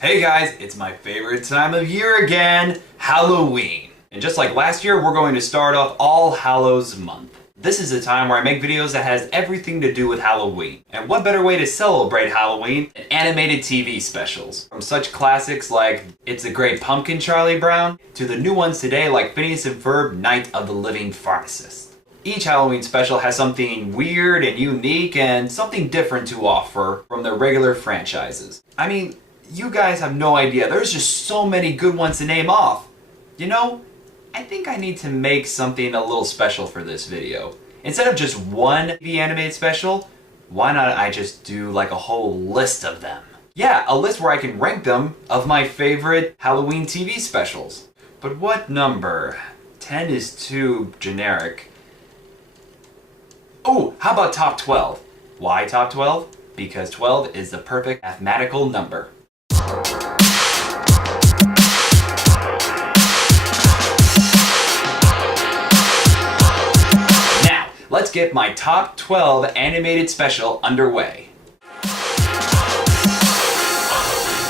Hey guys, it's my favorite time of year again, Halloween. And just like last year, we're going to start off All Hallows Month. This is a time where I make videos that has everything to do with Halloween. And what better way to celebrate Halloween than animated TV specials? From such classics like It's a Great Pumpkin, Charlie Brown, to the new ones today like Phineas and Ferb, Night of the Living Pharmacist. Each Halloween special has something weird and unique and something different to offer from their regular franchises. I mean, you guys have no idea. There's just so many good ones to name off. You know, I think I need to make something a little special for this video. Instead of just one TV animated special, why not I just do like a whole list of them? Yeah, a list where I can rank them of my favorite Halloween TV specials. But what number? 10 is too generic. Oh, how about top 12? Why top 12? Because 12 is the perfect mathematical number. Now, let's get my top 12 animated special underway.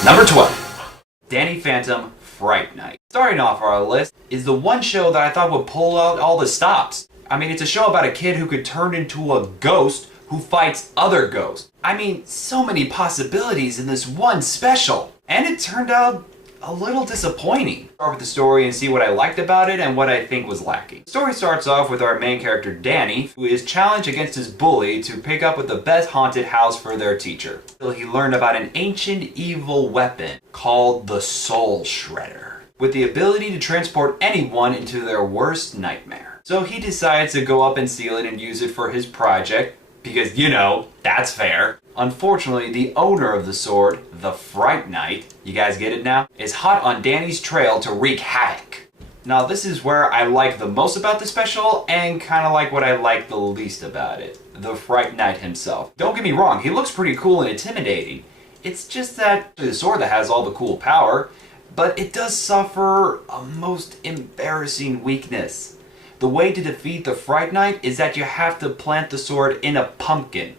Number 12. Danny Phantom, Fright Knight. Starting off our list is the one show that I thought would pull out all the stops. I mean, it's a show about a kid who could turn into a ghost who fights other ghosts. I mean, so many possibilities in this one special. And it turned out a little disappointing. Start with the story and see what I liked about it and what I think was lacking. The story starts off with our main character Danny, who is challenged against his bully to pick up with the best haunted house for their teacher. Until he learned about an ancient evil weapon called the Soul Shredder, with the ability to transport anyone into their worst nightmare. So he decides to go up and steal it and use it for his project, because, you know, that's fair. Unfortunately, the owner of the sword, the Fright Knight, you guys get it now, is hot on Danny's trail to wreak havoc. Now this is where I like the most about the special, and kind of like what I like the least about it. The Fright Knight himself. Don't get me wrong, he looks pretty cool and intimidating. It's just that the sword that has all the cool power, but it does suffer a most embarrassing weakness. The way to defeat the Fright Knight is that you have to plant the sword in a pumpkin.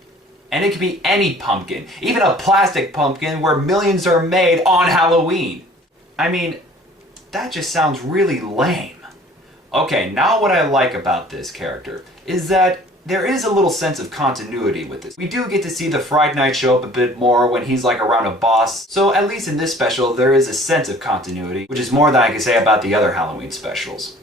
And it can be any pumpkin, even a plastic pumpkin where millions are made on Halloween. I mean, that just sounds really lame. Okay, now what I like about this character is that there is a little sense of continuity with this. We do get to see the Fright Knight show up a bit more when he's like around a boss, so at least in this special there is a sense of continuity, which is more than I can say about the other Halloween specials.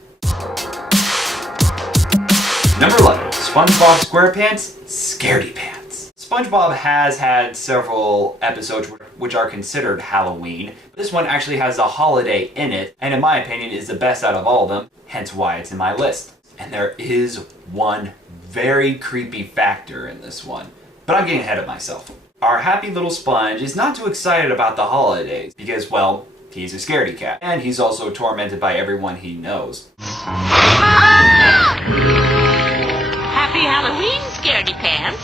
Number 11, SpongeBob SquarePants, Scaredy Pants. SpongeBob has had several episodes which are considered Halloween, but this one actually has a holiday in it, and in my opinion is the best out of all of them, hence why it's in my list. And there is one very creepy factor in this one, but I'm getting ahead of myself. Our happy little sponge is not too excited about the holidays because, well, he's a scaredy cat, and he's also tormented by everyone he knows. Happy Halloween, Scaredy Pants!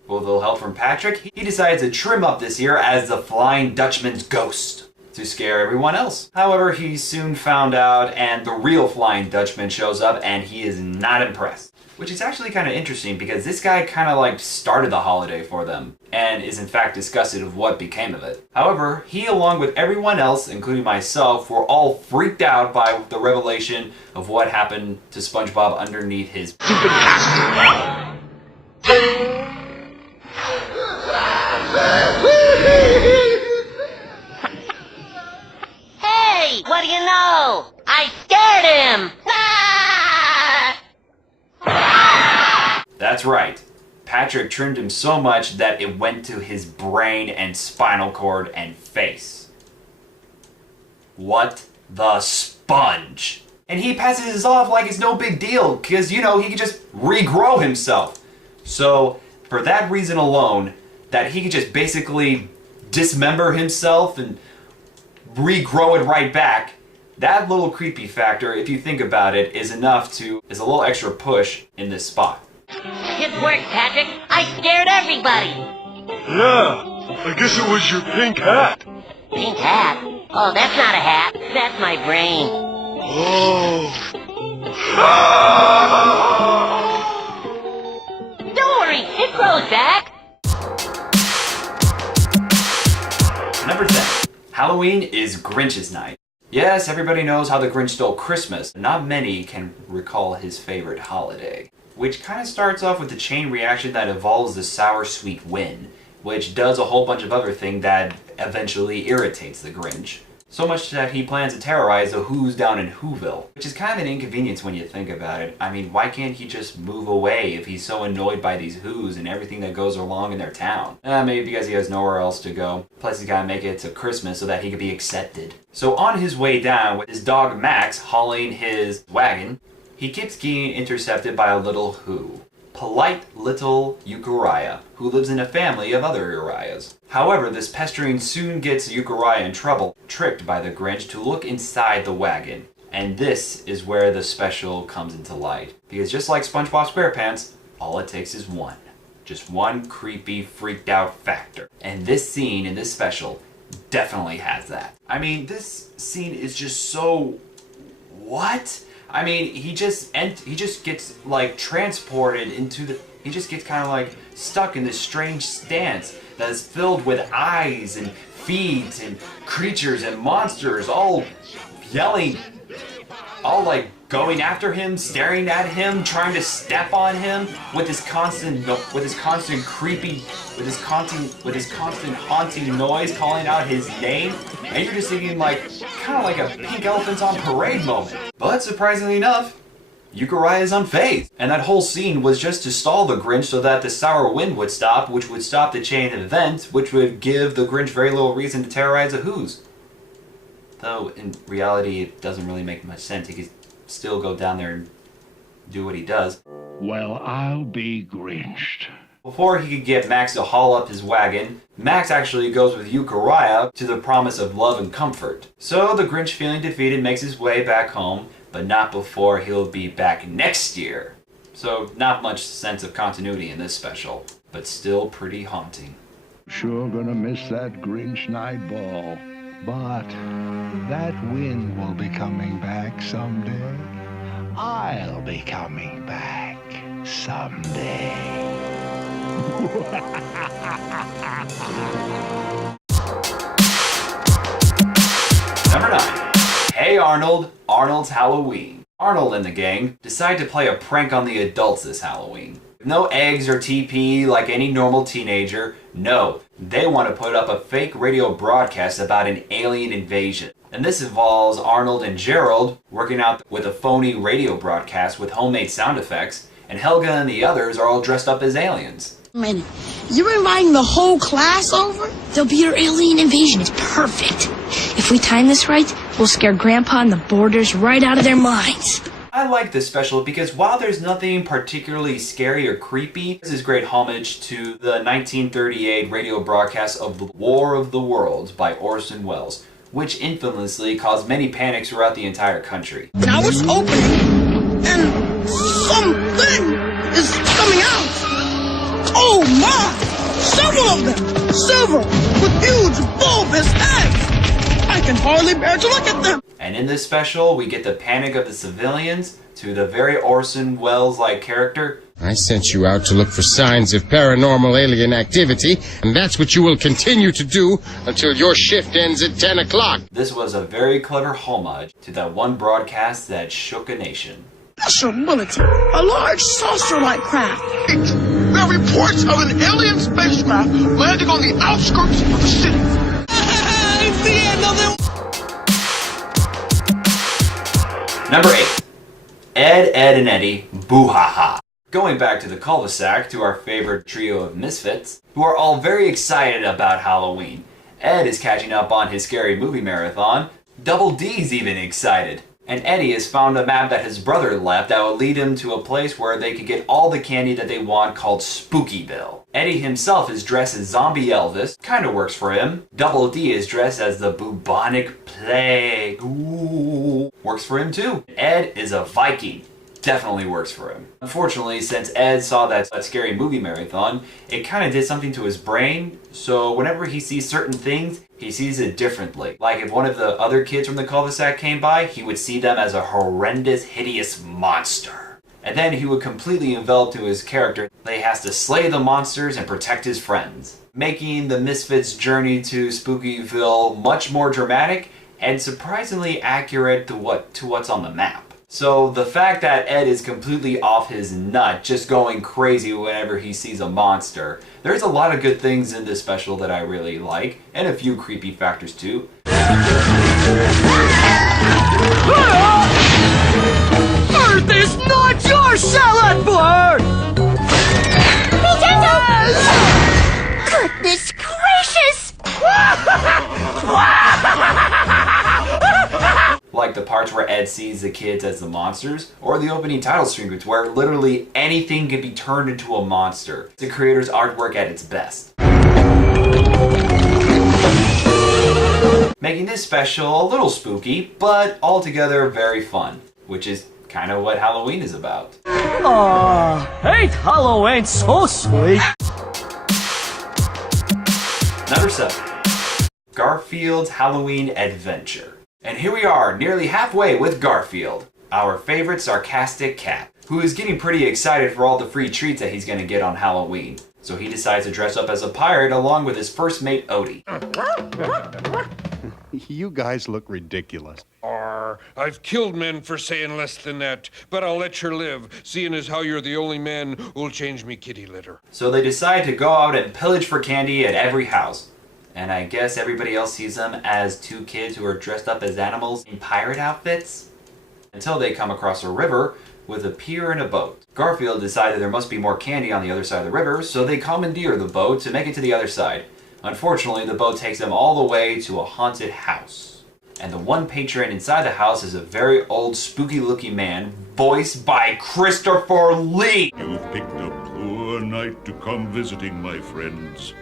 With a little help from Patrick, he decides to trim up this year as the Flying Dutchman's ghost to scare everyone else. However, he's soon found out and the real Flying Dutchman shows up and he is not impressed. Which is actually kind of interesting because this guy kind of like started the holiday for them and is in fact disgusted of what became of it. However, he along with everyone else, including myself, were all freaked out by the revelation of what happened to SpongeBob underneath his stupid costume. Hey, what do you know? I scared him! That's right. Patrick trimmed him so much that it went to his brain and spinal cord and face. What the sponge? And he passes this off like it's no big deal because, you know, he can just regrow himself. So, for that reason alone, that he could just basically dismember himself and regrow it right back, that little creepy factor, if you think about it, is enough to, is a little extra push in this spot. Good work, Patrick. I scared everybody. Yeah, I guess it was your pink hat. Pink hat? Oh, that's not a hat. That's my brain. Oh. Don't worry, it grows back. Number 10. Halloween is Grinch's Night. Yes, everybody knows how the Grinch stole Christmas, but not many can recall his favorite holiday. Which kind of starts off with the chain reaction that evolves the sour sweet win, which does a whole bunch of other things that eventually irritates the Grinch. So much that he plans to terrorize the Who's down in Whoville, which is kind of an inconvenience when you think about it. I mean, why can't he just move away if he's so annoyed by these Who's and everything that goes along in their town? Maybe because he has nowhere else to go. Plus he's gotta make it to Christmas so that he can be accepted. So on his way down, with his dog Max hauling his wagon, he keeps getting intercepted by a little Who. Polite little Uriah, who lives in a family of other Uriahs. However, this pestering soon gets Uriah in trouble, tricked by the Grinch to look inside the wagon. And this is where the special comes into light. Because just like SpongeBob SquarePants, all it takes is one. Just one creepy, freaked out factor. And this scene in this special definitely has that. I mean, this scene is just so... what? I mean, he just gets like transported into the, he just gets kind of like stuck in this strange stance that is filled with eyes and feet and creatures and monsters all yelling, all like going after him, staring at him, trying to step on him with his constant haunting noise calling out his name. And you're just thinking like, kind of like a pink elephants on parade moment. But surprisingly enough, Uriah is unfazed. And that whole scene was just to stall the Grinch so that the sour wind would stop, which would stop the chain of events, which would give the Grinch very little reason to terrorize the Who's. Though in reality, it doesn't really make much sense. He could still go down there and do what he does. Well, I'll be Grinched. Before he could get Max to haul up his wagon, Max actually goes with Uriah to the promise of love and comfort. So the Grinch, feeling defeated, makes his way back home, but not before he'll be back next year. So not much sense of continuity in this special, but still pretty haunting. Sure gonna miss that Grinch Night ball, but that wind will be coming back someday. I'll be coming back someday. Number 9. Hey Arnold, Arnold's Halloween. Arnold and the gang decide to play a prank on the adults this Halloween. No eggs or TP like any normal teenager. No, they want to put up a fake radio broadcast about an alien invasion. And this involves Arnold and Gerald working out with a phony radio broadcast with homemade sound effects, and Helga and the others are all dressed up as aliens. Minute. You're inviting the whole class over? There'll be your alien invasion. It's perfect. If we time this right, we'll scare Grandpa and the boarders right out of their minds. I like this special because while there's nothing particularly scary or creepy, this is great homage to the 1938 radio broadcast of The War of the Worlds by Orson Welles, which infamously caused many panics throughout the entire country. Now it's opening, and something is coming out. Oh my! Several of them! Several! With huge bulbous heads! I can hardly bear to look at them! And in this special, we get the panic of the civilians to the very Orson Welles-like character. I sent you out to look for signs of paranormal alien activity, and that's what you will continue to do until your shift ends at 10 o'clock. This was a very clever homage to that one broadcast that shook a nation. Possibility. A large saucer-like craft. There are reports of an alien spacecraft landing on the outskirts of the city. It's the end of the... Number 8. Ed, Ed, and Eddie, Boo-Ha-Ha. Going back to the cul-de-sac to our favorite trio of misfits, who are all very excited about Halloween. Ed is catching up on his scary movie marathon. Double D's even excited. And Eddie has found a map that his brother left that will lead him to a place where they can get all the candy that they want called Spookyville. Eddie himself is dressed as Zombie Elvis, kinda works for him. Double D is dressed as the Bubonic Plague, ooh, works for him too. Ed is a Viking, definitely works for him. Unfortunately, since Ed saw that scary movie marathon, it kinda did something to his brain, so whenever he sees certain things, he sees it differently. Like if one of the other kids from the cul-de-sac came by, he would see them as a horrendous, hideous monster. And then he would completely envelop to his character that he has to slay the monsters and protect his friends, making the Misfits' journey to Spookyville much more dramatic and surprisingly accurate to what's on the map. So the fact that Ed is completely off his nut, just going crazy whenever he sees a monster, there's a lot of good things in this special that I really like, and a few creepy factors too. Earth is not your salad bar! Goodness gracious! Like the parts where Ed sees the kids as the monsters, or the opening title sequence where literally anything can be turned into a monster. The creator's artwork at its best. Making this special a little spooky, but altogether very fun, which is kind of what Halloween is about. Ain't Halloween so sweet? Number 7. Garfield's Halloween Adventure. And here we are, nearly halfway with Garfield, our favorite sarcastic cat, who is getting pretty excited for all the free treats that he's going to get on Halloween. So he decides to dress up as a pirate along with his first mate, Odie. You guys look ridiculous. I've killed men for saying less than that, but I'll let you live, seeing as how you're the only man who'll change me kitty litter. So they decide to go out and pillage for candy at every house. And I guess everybody else sees them as two kids who are dressed up as animals in pirate outfits. Until they come across a river with a pier and a boat. Garfield decided there must be more candy on the other side of the river, so they commandeer the boat to make it to the other side. Unfortunately, the boat takes them all the way to a haunted house. And the one patron inside the house is a very old, spooky-looking man, voiced by Christopher Lee! You've picked a poor night to come visiting, my friends.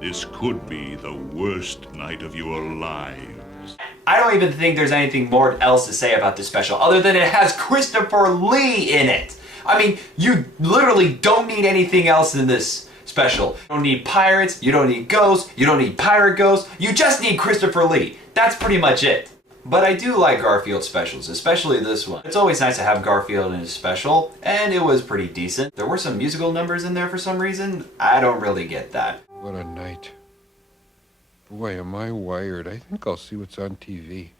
This could be the worst night of your lives. I don't even think there's anything more else to say about this special, other than it has Christopher Lee in it! I mean, you literally don't need anything else in this special. You don't need pirates, you don't need ghosts, you don't need pirate ghosts, you just need Christopher Lee. That's pretty much it. But I do like Garfield specials, especially this one. It's always nice to have Garfield in a special, and it was pretty decent. There were some musical numbers in there for some reason. I don't really get that. What a night. Boy, am I wired. I think I'll see what's on TV.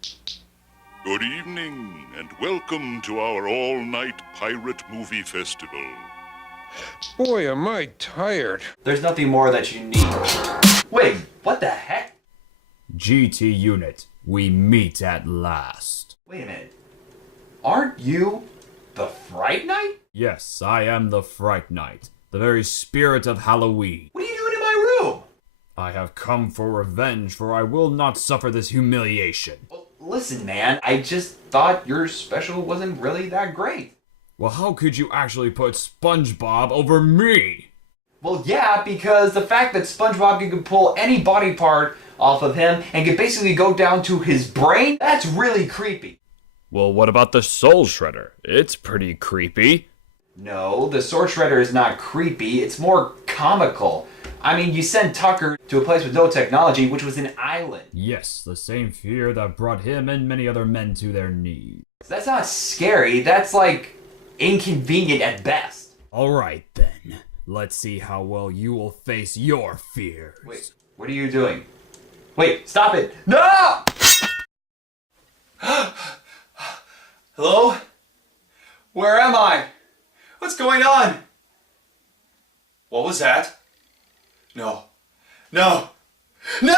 Good evening, and welcome to our all-night pirate movie festival. Boy, am I tired. There's nothing more that you need. Wait, what the heck? GTunit, we meet at last. Wait a minute. Aren't you the Fright Knight? Yes, I am the Fright Knight, the very spirit of Halloween. What are you doing in my room? I have come for revenge, for I will not suffer this humiliation. Well, listen, man, I just thought your special wasn't really that great. Well, how could you actually put SpongeBob over me? Well, yeah, because the fact that SpongeBob can pull any body part off of him and can basically go down to his brain, that's really creepy. Well, what about the Soul Shredder? It's pretty creepy. No, the Sword Shredder is not creepy, it's more comical. I mean, you send Tucker to a place with no technology, which was an island. Yes, the same fear that brought him and many other men to their knees. That's not scary, that's like inconvenient at best. Alright then, let's see how well you will face your fears. Wait, what are you doing? Wait, stop it! No! Hello? Where am I? What's going on? What was that? No. No! No!